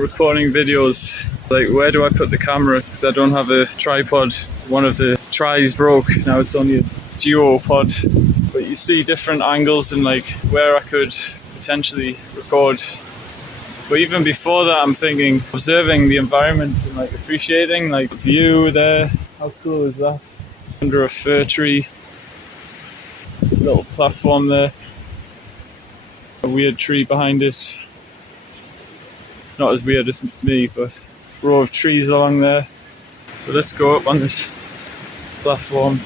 recording videos. Like, where do I put the camera? Because I don't have a tripod. One of the tries broke. Now it's only a duopod. But you see different angles and like where I could potentially record. But even before that, I'm thinking, observing the environment and like appreciating like the view there. How cool is that? Under a fir tree. Little platform there. A weird tree behind it. It's not as weird as me, but row of trees along there. So let's go up on this platform.